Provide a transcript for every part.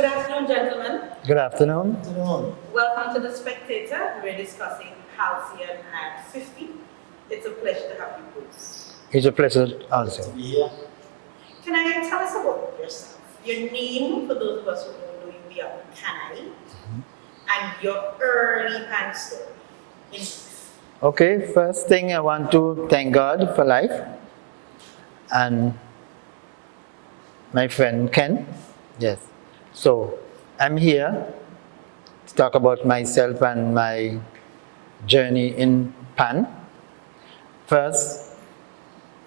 Good afternoon, gentlemen. Good afternoon. Welcome to the Spectator. We're discussing Halcyon at 50. It's a pleasure to have you both. It's a pleasure also. To be here. Can I tell us about yourself? Your name, for those of us who don't know you, we are Khani, and your early pan story. Okay, first thing I want to thank God for life and my friend Ken. Yes. So I'm here to talk about myself and my journey in pan. First,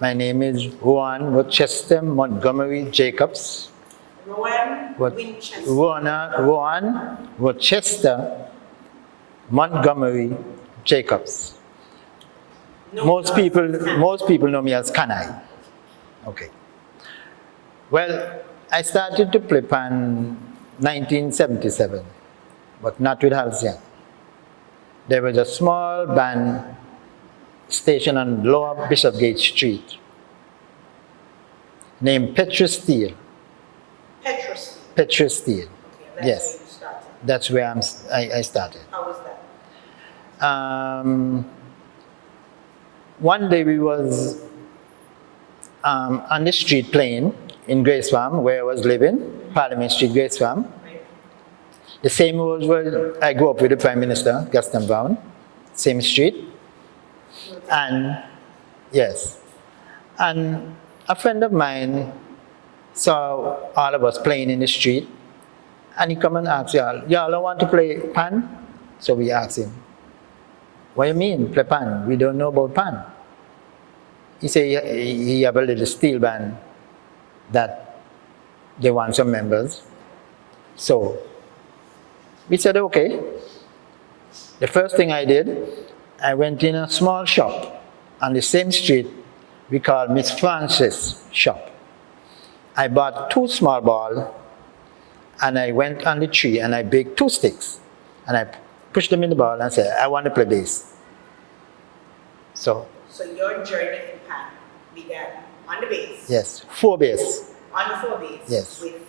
my name is Rohan Rochester Montgomery Jacobs. Rohan Winchester. Rohan Rochester Montgomery Jacobs. Most people know me as Khani. Okay. Well, I started to play pan 1977, but not with Halcyon. There was a small band station on Lower Bishopgate Street named Petra Steel. Petra Steel. Petra Steel. Okay, Yes, where you started. that's where I started. How was that? One day we was on the street playing in Grace Farm, where I was living, Parliament Street, Grace Farm. Right. The same road where I grew up with the Prime Minister, Gaston Brown, same street. And yes, and a friend of mine saw all of us playing in the street, and he come and asked y'all don't want to play pan? So we asked him, what do you mean, play pan? We don't know about pan. He said he have a little steel band that they want some members. So we said, okay. The first thing I did, I went in a small shop on the same street we call Miss Francis' shop. I bought 2 small balls, and I went on the tree and I baked 2 sticks, and I pushed them in the ball and said, I want to play bass. So your journey in pan began on the bass. yes, 4 bass. On the 4 bass. Yes. With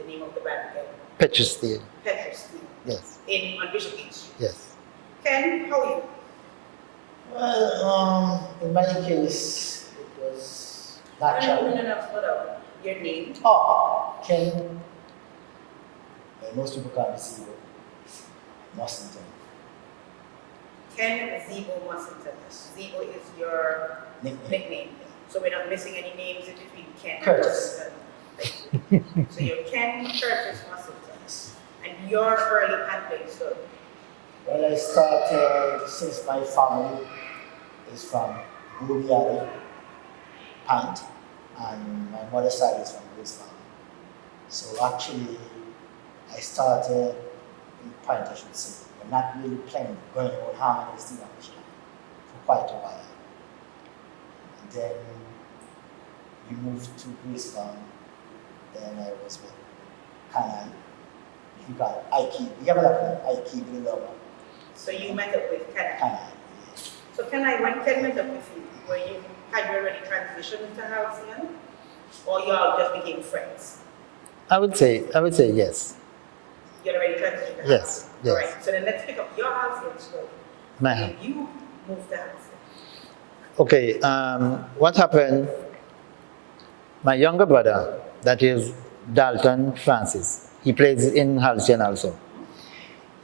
the name of the band again. Petra Steel. Petra Steel. Yes. On Bishopgate Street. Yes. Ken, how are you? Well, in my case, it was natural. Hold up. Your name? Oh, Ken. Most people call me Zebo. Mussington. Ken Zebo Mussington. Zebo is your nickname. So we're not missing any names in between Ken Curtis. and Mussington. So you're Ken Curtis Mussington. And your early pan playing story. Well, I started since my family is from Jubilee, Pant, and my mother's side is from Grace Farm. So actually, I started in Pant, I should say, but not really playing, going about harmonies to orchestra for quite a while. And then we moved to Grace Farm. Then I was with Khani. You got Ike. We have a lot of Ike with the lover. So you met up with Ken. Khani. So when Ken met up with you, had you already transitioned to Halcyon? Or you all just became friends? I would say yes. You already transitioned to Yes, Halcyon? yes. All right, so then let's pick up your Halcyon story. When you moved to Halcyon. Okay, what happened, my younger brother, that is Dalton Francis, he plays in Halcyon also.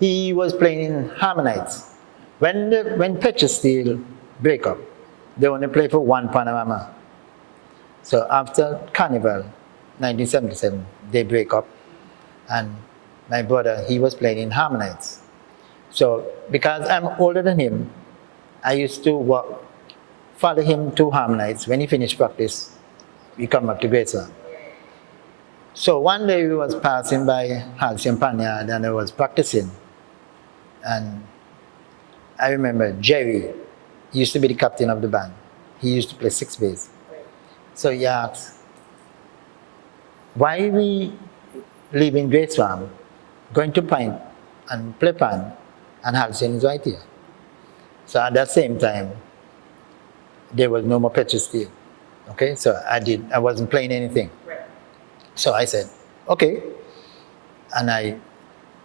He was playing in Harmonites. When Petra Steel break up, they only play for 1 Panorama. So after Carnival, 1977, they break up, and my brother, he was playing in Harmonites. So because I'm older than him, I used to follow him to Harmonites. When he finished practice, we come up to Greater. So one day we was passing by Halcyon Panyard and I was practicing. And I remember Jerry, he used to be the captain of the band. He used to play 6 bass. So he asked, why we leaving Grace Farm, going to Pint and play pan, and Halcyon is right here. So at that same time, there was no more Petra Steel. Okay, so I wasn't playing anything. Right. So I said, okay, and I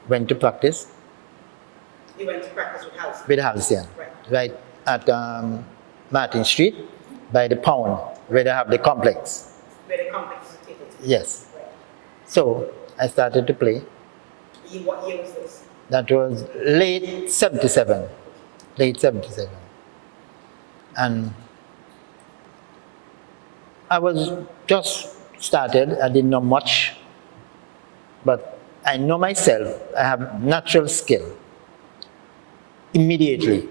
went to practice You went to practice with Halcyon. with Halcyon, Right. right at Martin Street by the pound where they have the complex. Where the complex is located. Yes. Right. So I started to play. What year was this? That was late 77. Late 77. And I was just started, I didn't know much, but I know myself, I have natural skill immediately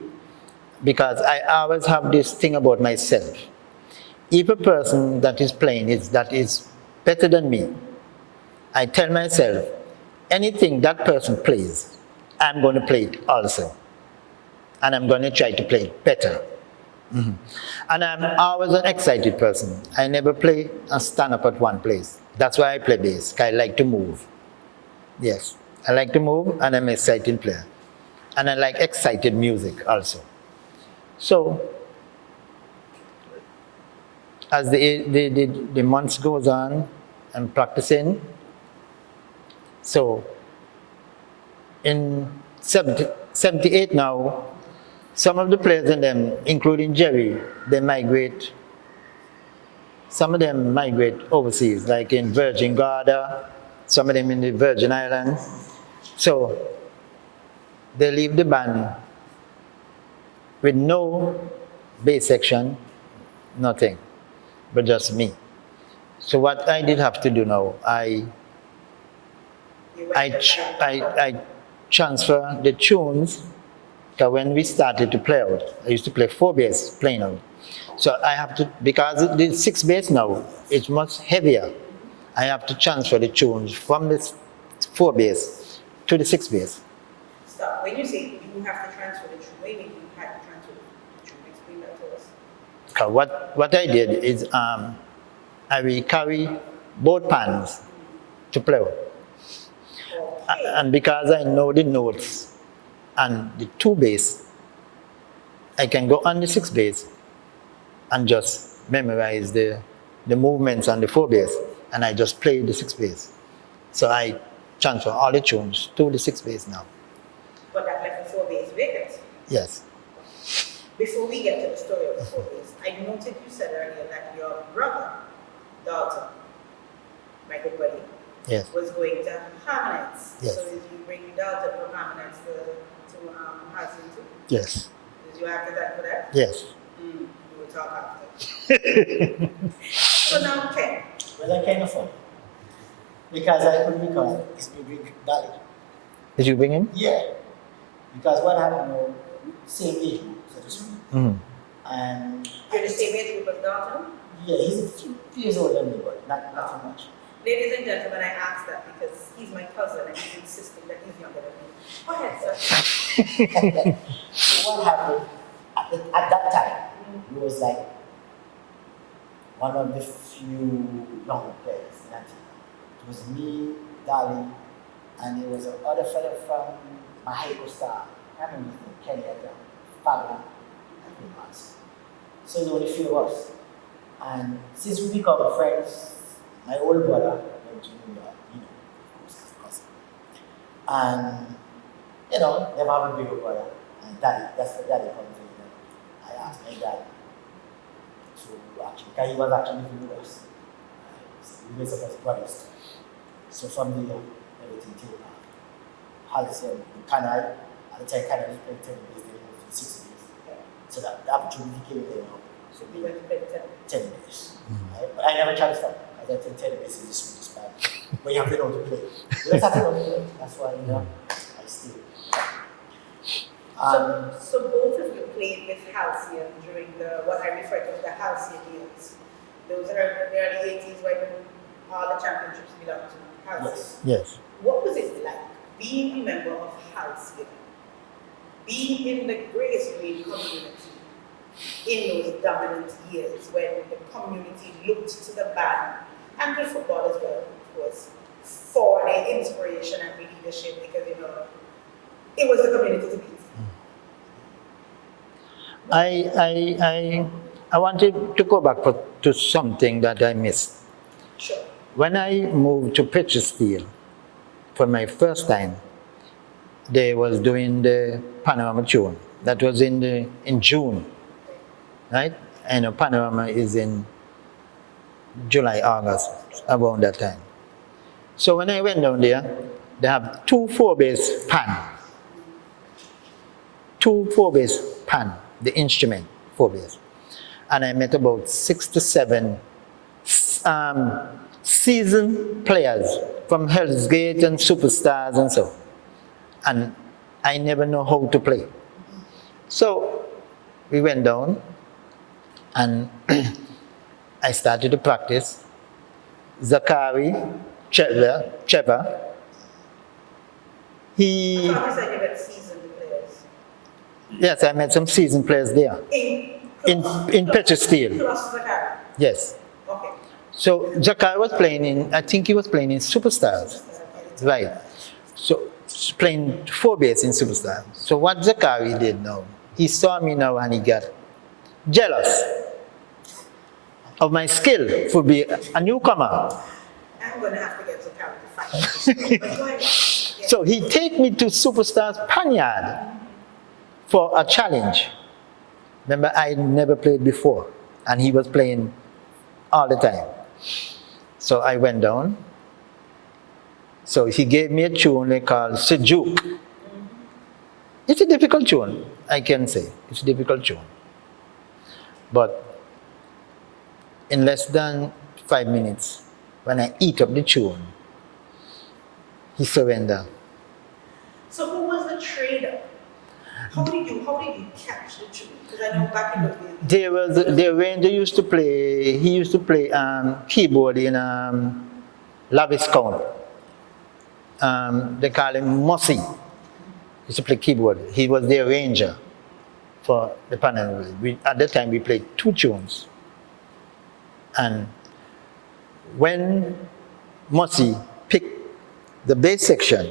because I always have this thing about myself. If a person that is playing that is better than me, I tell myself, anything that person plays, I'm going to play it also. And I'm going to try to play it better. And I'm always an excited person. I never play and stand up at one place. That's why I play bass. I like to move. Yes, I like to move and I'm an excited player. And I like excited music also. So, as the months goes on, I'm practicing. So, in 78 now, some of the players in them, including Jerry, they migrate. Some of them migrate overseas, like in Virgin Gorda, some of them in the Virgin Islands. So they leave the band with no bass section, nothing, but just me. So what I did have to do now, I transfer the tunes. Because when we started to play out, I used to play 4 bass playing out. So I have to, because the 6 bass now is much heavier, I have to transfer the tunes from the 4 bass to the 6 bass. Stop. When you say you have to transfer the tune, what do you mean you had to transfer the tune? Explain that to us. What I did is I will carry both pans to play out. Okay. And because I know the notes and the 2 bass, I can go on the 6 bass and just memorize the movements on the 4 bass, and I just play the 6 bass. So I transfer all the tunes to the 6 bass now. But that left the 4 bass vacant. Yes. Before we get to the story of the 4 bass, I noted you said earlier that your brother, Dalton, my good buddy, Yes. was going to harmonize. Yes. So did you bring Dalton from harmonize to Halcyon too? Yes. Did you have to that for that? Yes. You will talk after. So now, Ken. Well, that kind of fun. Because I couldn't recall, it's me bring Dolly. Did you bring him? Yeah. Because what happened, same age group, so to speak. And You're the same age group as Dalton? yeah, he's a few years older than me, but not too much. Ladies and gentlemen, I asked that because he's my cousin and he's insisting that he's younger than me. Go ahead, sir. So what happened at that time, he was like one of the few young players in Antigua. It was me, Dolly, and there was another fellow from my high school star. I remember his name, Kenny, Fabio, I think it was. So there were only a few of us. And since we become friends, my older brother went to New York, of course, and never have a bigger brother. And daddy, that's the daddy comes in. I asked my dad to actually, because he was actually living with us. So we were supposed to brothers. So from there, everything came out. Halcyon, Khani, at the time, Khani was playing 10 days, they moved to 6 days. So that the opportunity came there now. So You went to bed 10 days. Right? But I never tried to stop. I think 10 days is the sweetest part. But you have to know to play. You just have to know to play. That's why, I still. So both of you played with Halcyon during what I refer to as the Halcyon years. Those are the early 80s when all the championships belonged to Halcyon. Yes. Yes. What was it like being a member of Halcyon, being in the Grace Green community in those dominant years when the community looked to the band and the football as well, of course, for their inspiration and leadership because, it was the community to beat. I wanted to go back to something that I missed. Sure. When I moved to Petra Steel for my first time, they was doing the Panorama tune. That was in June, right? And Panorama is in July, August, around that time. So when I went down there, they have 2 4-bass pan. 2 4-bass pan, the instrument, 4-bass. And I met about 6 to 7 seasoned players from Hell's Gate and Superstars and so. And I never know how to play. So we went down and I started to practice. Zachary Trevor, he... I thought you said you met seasoned players. Yes, I met some seasoned players there. In Petra Steel. Plus Zachary. Yes. Okay. So Zachary was playing I think he was playing in Superstars. Right. So playing 4-bass in Superstars. So what Zachary did now, he saw me now and he got jealous of my skill for being a newcomer. I'm going to have to get Zachary to fight. So he take me to Superstars Panyard for a challenge. Remember, I never played before, and he was playing all the time. So I went down. So he gave me a tune they called Sejuk. It's a difficult tune, I can say. It's a difficult tune. But in less than 5 minutes, when I eat up the tune, he surrendered. So who was the trader? How did you catch the tune? Because I know back in the day. The arranger used to play, he used to play keyboard in Laviscount. They call him Mossy. He used to play keyboard. He was the arranger for the panel. At that time, we played 2 tunes. And when Mossy picked the bass section,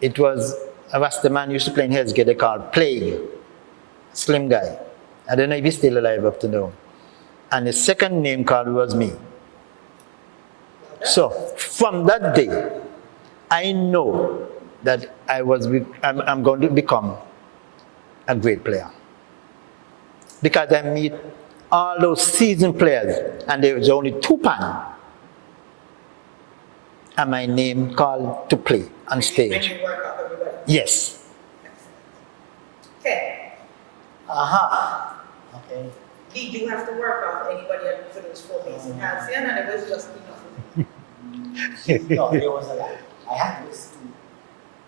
it was a Rastaman used to play in Hellsgate, they called Plague, slim guy. I don't know if he's still alive up to now. And his second name card was me. So from that day, I know that I'm going to become a great player. Because I meet all those seasoned players, and there was only 2 pan, and my name called to play on stage. And you work out everybody. Yes. Okay. Okay. Did you have to work off anybody for those 4 days in Halcyon, and it was just enough? No, there was a lot. I had this too,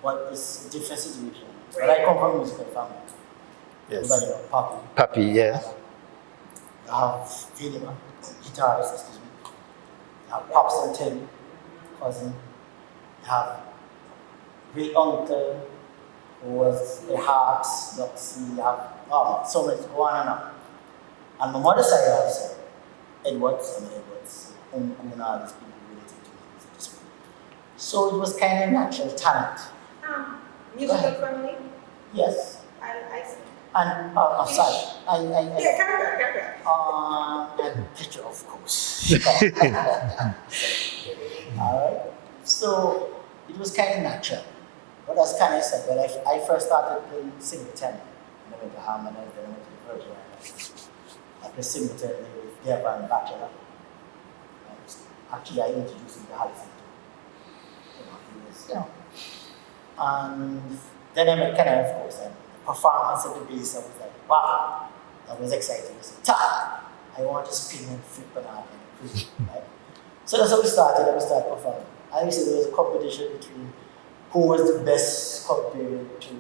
but it's a different situation. But I come from a musical family. Yes. Everybody know Papi. Papi, yes. I have Vinima, guitarist, excuse me. I have Pops and Tim, cousin. I have great uncle who was the harps, Luxie. I have so many, go on and on. And my mother's side also, Edwards and all these people related to me, so to speak. So it was kind of natural talent. Musical family? Yes. I see. And I'm sorry. Yeah, carry on. And Petra, of course. Alright. So it was kind of natural. But as Khani said, when I first started playing Mussington, I went to Harmony, then I went to the Virgin Islands. I played Mussington with Zebo and Petra. Actually, I introduced him to Halcyon. He was. And then I met Khani, of course, and the performance of the bass, I was like, wow, that was exciting. I said, I want to spin and flip and all and crazy, right? So that's how we started, and we started performing. I used to there was a competition between who was the best compared to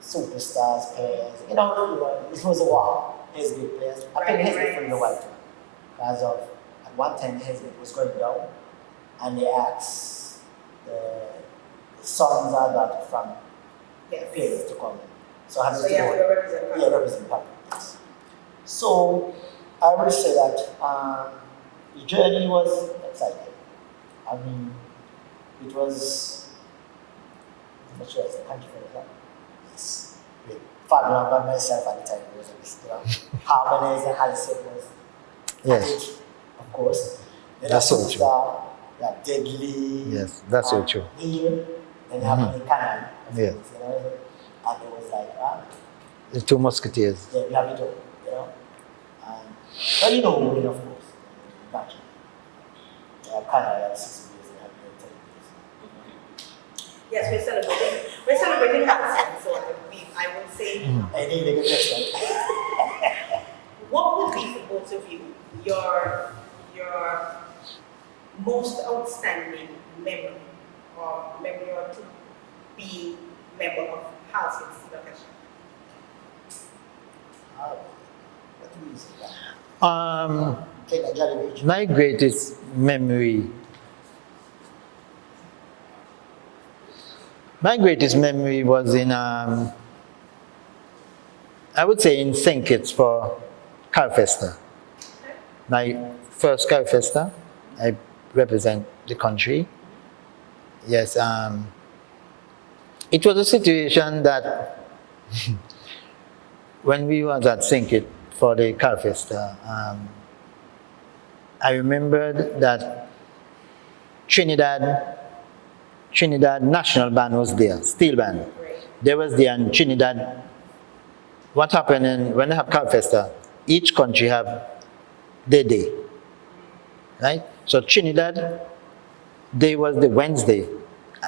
Superstars players. It was a war. Hezgate players. I played Hezgate from the white. Because of at one time Hezgate was going down, and they asked the sons I got from players to come in. So I had to represent Papa. represent Papa. Yes. So I would say that the journey was exciting. I mean, it was, I'm not sure it's a country for that. Yes. With Fabian by myself at the time, it was harmonies and Halcyon was Yes. of course. Then That's so true. You have Deadly. Yes, that's so true. Neil, then you have the Khani. Yes. You know, and it was like, The Two Musketeers. yeah, we have it all, you know. But you know, we win, of course. Imagine. Khani have 6 years, they have 10 years. Yes, we're celebrating Halcyon, so I would say, I need a good question. what would be for both of you your most outstanding memory or to be member of Halcyon Orchestra? What do you say? My greatest memory. My greatest memory was in, I would say in St. Kitts for Carfesta. My first Carfesta, I represent the country. Yes, it was a situation that when we was at St. Kitts for the Carfesta, I remembered that Trinidad National Band was there, steel band. They was there, and Trinidad, what happened when they have Carfesta, each country have their day, right? So Trinidad, day was the Wednesday,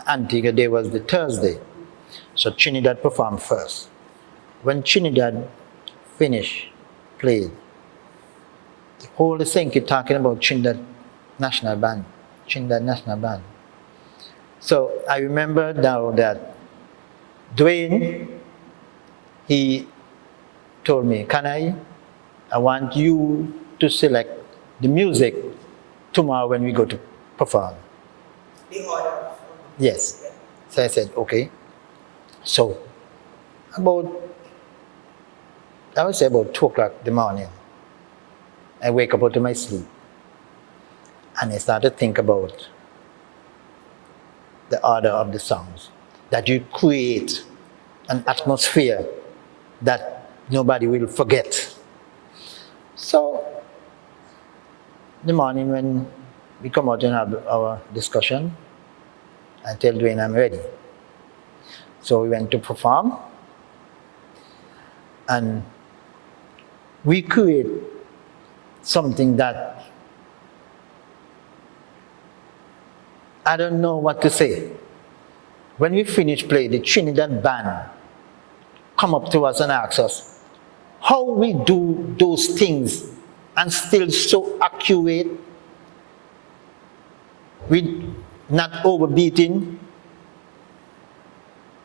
Antigua day was the Thursday. So Trinidad performed first. When Trinidad finished, played, the whole thing kept talking about Trinidad National Band. So I remember now that Dwayne, he told me, Khani, I want you to select the music tomorrow when we go to perform. The order. Yes. So I said, okay. So I would say about 2 o'clock in the morning, I wake up out of my sleep and I started to think about the order of the songs, that you create an atmosphere that nobody will forget. So the morning when we come out and have our discussion, I tell Dwayne I'm ready. So we went to perform, and we create something that I don't know what to say. When we finished playing, the Trinidad band come up to us and ask us how we do those things and still so accurate, with not overbeating.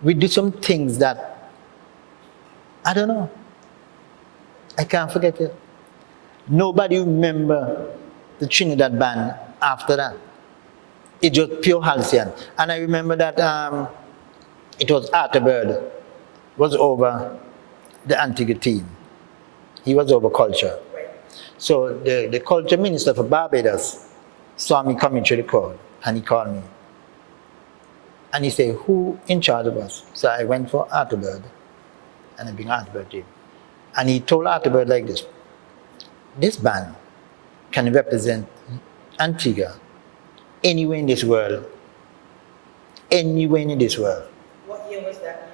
We do some things that, I don't know, I can't forget it. Nobody remember the Trinidad band after that. It was pure Halcyon. And I remember that it was Arthur Bird was over the Antigua team. He was over culture. So the culture minister for Barbados saw me coming through the crowd, and he called me. And he said, who in charge of us? So I went for Arthur Bird, and I bring Arthur Bird to him. And he told Arthur Bird like this band can represent Antigua anywhere in this world. Anywhere in this world. What year was that?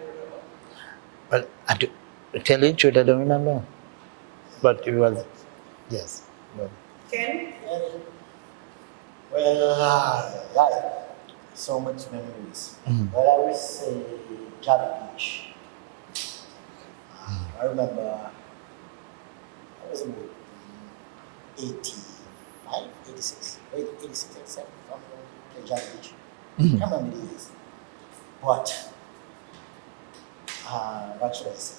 Well, to tell you the truth, I don't remember. But it was, yes. But. Ken? Well, so much memories. Well, I would say Jubilee Beach. I remember I was about 85, 86, 86, 87 from Jubilee Beach. I can't remember the years. But, what should I say?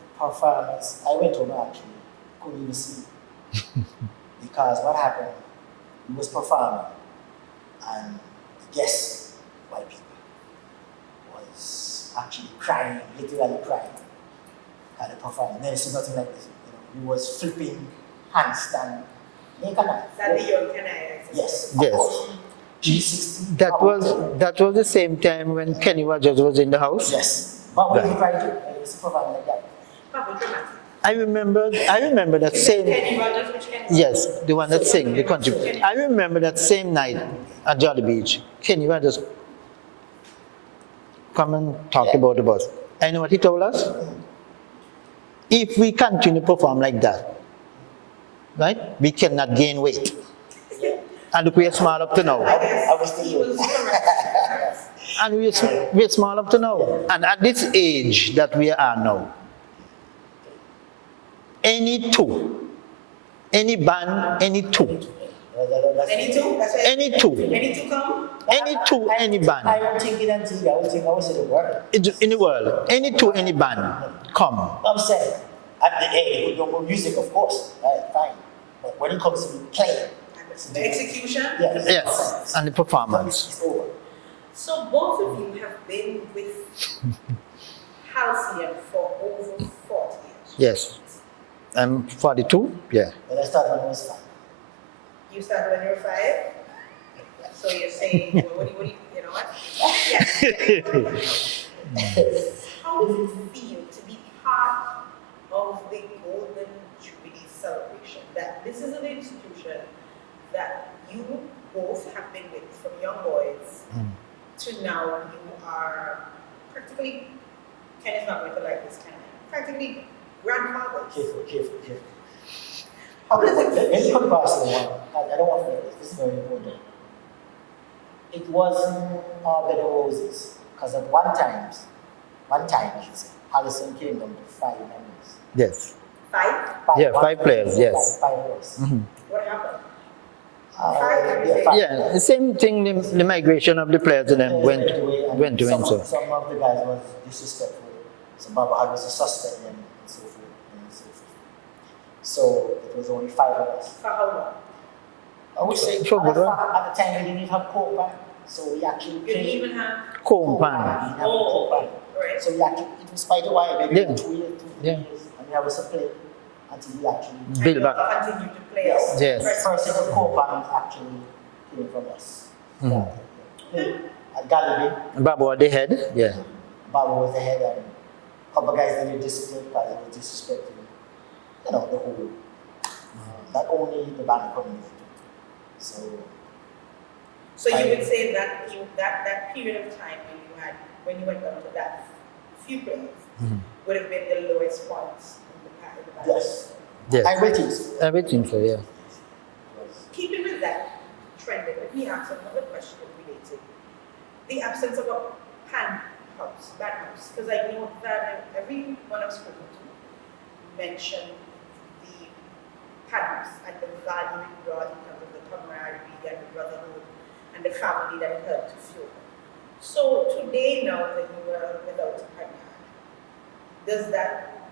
The performance, I went home actually, couldn't even see. Because what happened, he was performing, and the guests, white people, was actually crying, literally crying at the performance. Never seen nothing like this. He was flipping, handstand. Yes. Yes. G60. That was the same time when Kenny Rogers was in the house? Yes. But when he cried, he was performing like that. I remember that Is it same. Kenny Rogers? Which Kenny Rogers? Yes, the one that sing the country. I remember that same night at Jolly Beach. Kenny just come and talk about the bus. I know what he told us. If we continue to perform like that, right, we cannot gain weight. And look, we are small up to now. I guess I was he was thinking. correct. And we're small up to now. And at this age that we are now, any band, any two, Any two? That's it? any two, Any two come? any band. I don't think in Antigua, I would say the word. In the world, any band, come. I'm saying, at the end, we don't go music, of course, right? Fine. But when it comes to playing, The execution? yes, Yes, and the performance. It's over. So both of you have been with Halcyon for over 40 years. Yes. I'm 42, yeah. When I started, when I was 5. You started when you were 5? So you're saying, well, what do you know what? Yes. How does it feel to be part of the Golden Jubilee celebration? That this is an institution that you both have been with from young boys to now you are practically, Ken is not going to like this, Ken, practically grandfathers. Careful. How does it Let's feel? come past the one. I don't want to forget this. This is very important. It wasn't all bed of roses. Because at one time, I should say, Halcyon came down to 5 members. Yes. 5? Yeah, 5 players, yes. 5 of us. What happened? Yeah, 5. Yeah, the same thing, the migration of the players and then went to some, so. some of the guys was disrespectful. Some Barbuda was a suspect and so forth and so forth. So it was only 5 of us. For how long? I would say For good, at the time we didn't even have co-band, so we actually You didn't even have. Compan. We didn't have Oh, co-band. right. So we actually, it was quite a while, maybe Yeah. 2 years, 2 Yeah. years, and we have us to play until we actually. Build back. Continue to play Yes. out. Yes. First set of co-band actually came from us. Mhm. At Galilee, Babu at the head, yeah. Baba was the head, and a couple of guys didn't discipline, because they were disrespecting, the whole, not only the band community. So you would say that that period of time when you went down to that few players would have been the lowest points in the band. Yes. Yes. I will think so. Everything so, yeah. Keeping with that trend, let me ask another question related. The absence of a band house, because I know that everyone I've spoken to mentioned the pan house and the value it brought in terms of the camaraderie and the brotherhood and the family that it helped to fuel. So today now that you are without a pan does that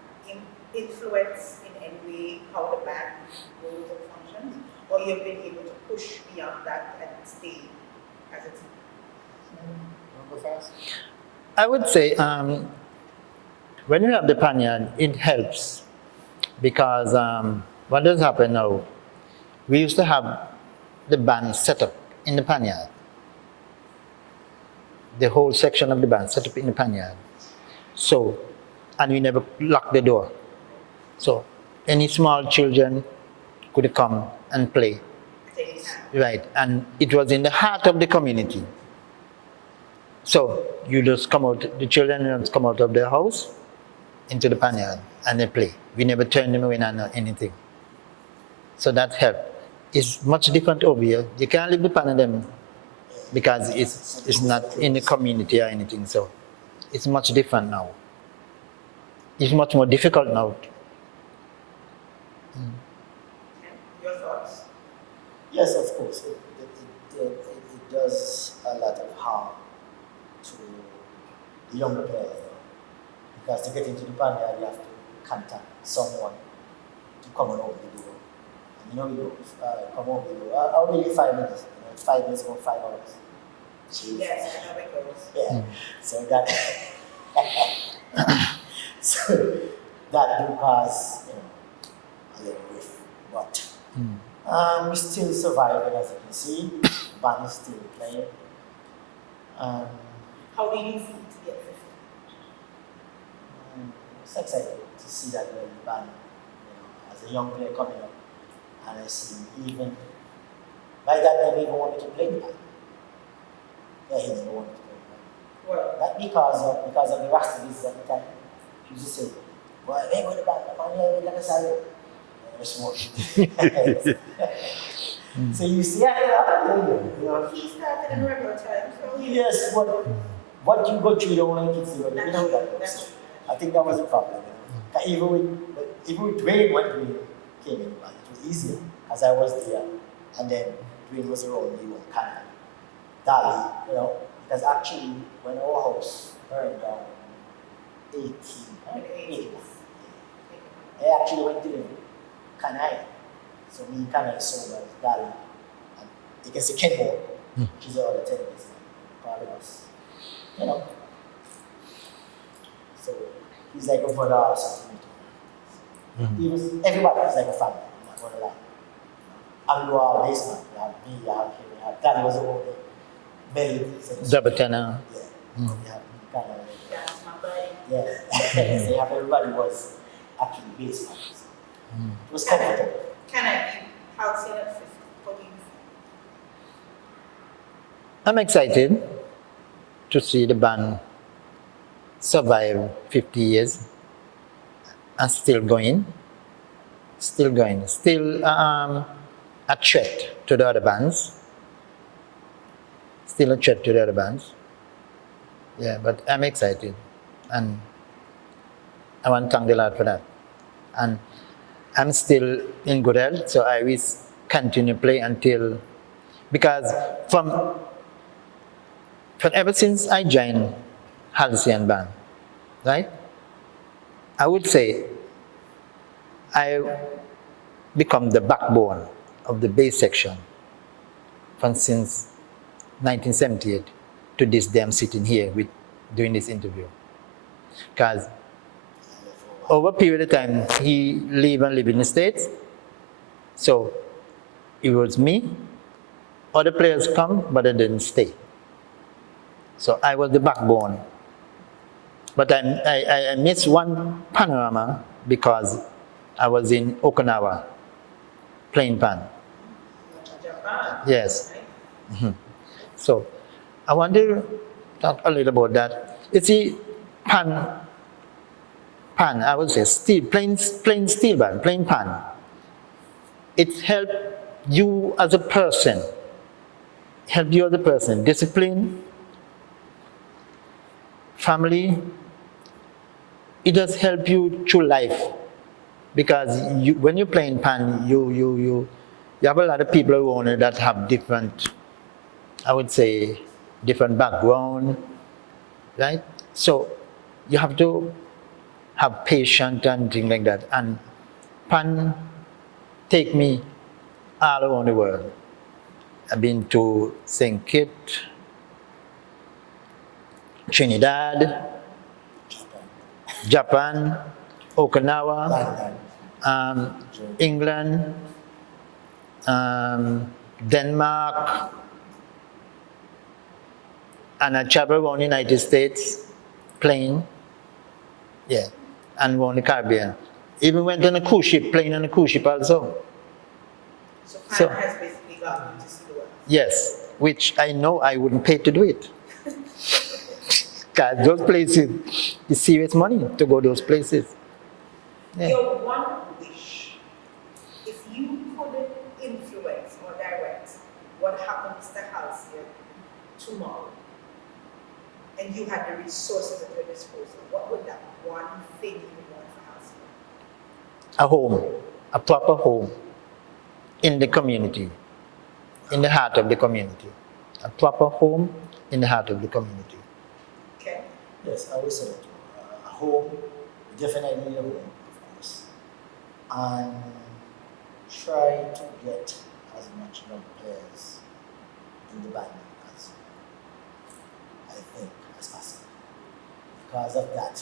influence in any way how the band goes and functions? Or you've been able to push beyond that and stay as a team? Go fast. I would say when you have the panyard, it helps because what does happen now? We used to have the band set up in the panyard. The whole section of the band set up in the panyard. So, and we never locked the door. So, any small children could come and play. Right, and it was in the heart of the community. So you just come out, the children just come out of their house into the panyard and they play. We never turn them away or anything. So that helped. It's much different over here. You can't leave the panyard because it's not in the community or anything. So it's much different now. It's much more difficult now. Your thoughts? Yes, of course. It does a lot of harm to the younger players. Because to get into the band, you have to contact someone to come and open the door. And you come open the door. I'll give you 5 minutes. 5 minutes or 5 hours. Jeez. Yes, I know it goes. Yeah. So that do cause a little rift, but we still surviving, as you can see. The band is still playing. How do you feel to get 50? it's exciting to see that the band, as a young player coming up, and I see even my dad never even wanted to play the band. Yeah, he never wanted to play the band. Well, Not because of the Rastas at the time. He used to say, "Boy, they go to the band, man, they like a salad." And I smoke. So you see, he started in regular time, so yes, but what you go through, you don't want to kids to go. You know that. That's So I think that was a problem. Even with Dwayne, when Dwayne came in, it was easier because I was there, and then Dwayne was around me with Khani, Dali, because actually when our house burned down 18, I actually went to live with Khani. So me and Khani saw my Dali, and you can see Kenmore, which is all the tennis, part of us, So he's like a brother or something. Everybody is like a family. I'm not gonna lie. And you are a baseman. You have me, you have him, you have Danny was over there. Belly. Double tenor. Yeah. You have kind of that's my buddy. yes. So you have everybody was actually baseman. It was comfortable. Can I be Halcyon at 50? What do you think? I'm excited to see the band survive 50 years and still going, still a threat to the other bands, Yeah, but I'm excited, and I want to thank the Lord for that. And I'm still in good health, so I will continue play until, because from ever since I joined Halcyon band, right? I would say I become the backbone of the bass section from since 1978 to this day I'm sitting here doing this interview. Because over a period of time, he lived in the States, so it was me. Other players come, but they didn't stay. So I was the backbone. But I missed one panorama because I was in Okinawa playing pan. Japan. Yes. So I want to talk a little about that. You see, pan, I would say playing steel band, playing pan. It helped you as a person, discipline, family. It does help you through life, because when you're playing pan, you have a lot of people around you that have different, I would say, different background, right? So you have to have patience and things like that. And pan take me all around the world. I've been to St. Kitts, Trinidad, Japan, Okinawa, England, Denmark, and I traveled around the United States playing, and around the Caribbean. Even went on a cruise ship, playing on a cruise ship also. So Pan has basically got you to see the world. Yes, which I know I wouldn't pay to do it. Because those places is serious money to go those places. Yeah. Your one wish, if you could influence or direct what happens to Halcyon tomorrow, and you had the resources at your disposal, what would that one thing you would want for Halcyon? A home, a proper home in the community, in the heart of the community. A proper home in the heart of the community. Okay. Yes, I would say a home, definitely a home, of course. And try to get as much young players in the band as I think as possible. Because of that,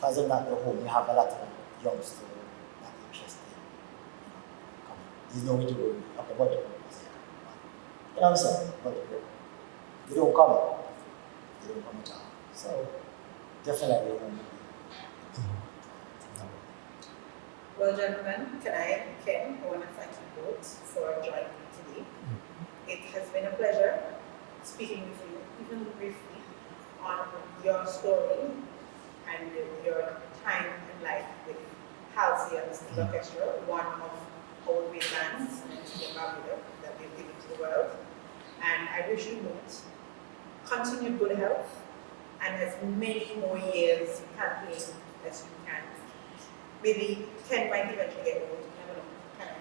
the home, you have a lot of youngsters not interested in coming. There's no way to go. Okay, what the group is here. You know what I'm saying? What the group. They don't come at all. So definitely home would be Well, gentlemen, Khani and Ken, I want to thank you both for joining me today. It has been a pleasure speaking with you, even briefly, on your story and your time in life with Halcyon Steel Orchestra, one of our great bands in Antigua and Barbuda that we've given to the world. And I wish you both continued good health and as many more years playing as you can. Maybe Ken might eventually get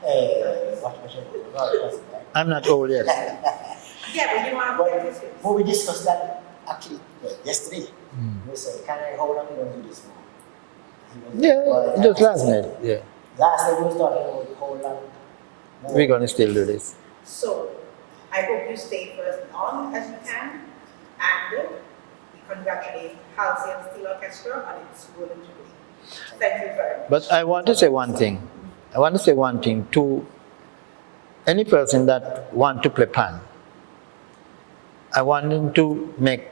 old. I'm not old yet. Yeah, but you don't have to do Well, we discussed that actually yesterday. We said, can I hold on to do this more? Yeah, just last night. Yeah. Last night we was talking about hold on more. We're going to still do this. So, I hope you stay for as long as you can, and we congratulate Halcyon Steel Orchestra on its golden jubilee. Thank you very much. But I want to say one thing. I want to say one thing to any person that want to play pan. I want them to make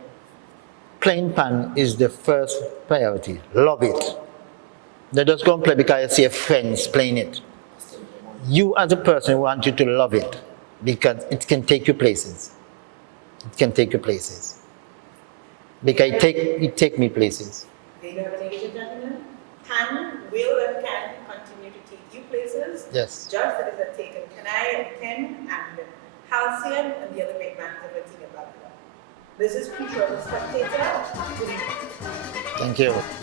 playing pan is the first priority. Love it. They just go and play because you see friends playing it. You as a person want you to love it because it can take you places. It can take you places. Because it take me places. There you have it, ladies and gentlemen. Pan will and can continue to take you places. Yes. Just as it has taken Khani and Ken and Halcyon and the other great bands of Antigua and Barbuda. This is Petra, the Spectator. Good evening. Thank you.